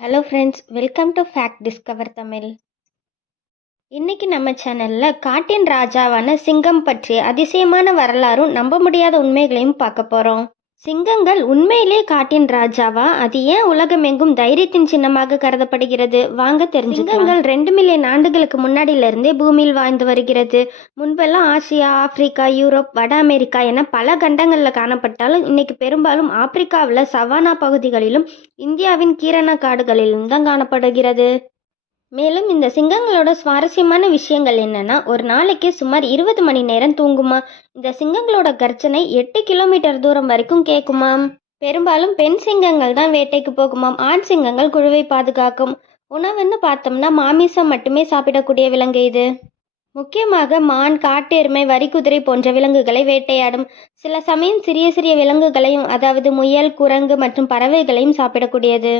Hello friends, welcome to fact discover Tamil. இன்னைக்கு நம்ம சேனல்ல காட்டின் ராஜாவான சிங்கம் பற்றிய அதிசயமான வரலாறும் நம்ப முடியாத உண்மைகளையும் பார்க்க போறோம். சிங்கங்கள் உண்மையிலே காட்டின் ராஜாவா? அது ஏன் உலகமெங்கும் தைரியத்தின் சின்னமாக கருதப்படுகிறது? வாங்க தெரிஞ்சுக்கலாம். சிங்கங்கள் 2 மில்லியன் ஆண்டுகளுக்கு முன்னாடியில இருந்தே பூமியில் வாழ்ந்து வருகிறது. முன்பெல்லாம் ஆசியா, ஆப்பிரிக்கா, யூரோப், வட அமெரிக்கா என பல கண்டங்களில் காணப்பட்டாலும் இன்னைக்கு பெரும்பாலும் ஆப்பிரிக்காவில் சவானா பகுதிகளிலும் இந்தியாவின் கீரண காடுகளிலும் தான் காணப்படுகிறது. மேலும் இந்த சிங்கங்களோட சுவாரஸ்யமான விஷயங்கள் என்னன்னா, ஒரு நாளைக்கு சுமார் 20 மணி நேரம் தூங்குமா. இந்த சிங்கங்களோட கர்ஜனை 8 கிலோமீட்டர் தூரம் வரைக்கும் கேட்குமாம். பெரும்பாலும் பெண் சிங்கங்கள் தான் வேட்டைக்கு போகுமாம். ஆண் சிங்கங்கள் குழுவை பாதுகாக்கும். உணவுன்னு பார்த்தோம்னா மாமிசம் மட்டுமே சாப்பிடக்கூடிய விலங்கு இது. முக்கியமாக மான், காட்டு எருமை, வரிக்குதிரை போன்ற விலங்குகளை வேட்டையாடும். சில சமயம் சிறிய சிறிய விலங்குகளையும், அதாவது முயல், குரங்கு மற்றும் பறவைகளையும் சாப்பிடக்கூடியது.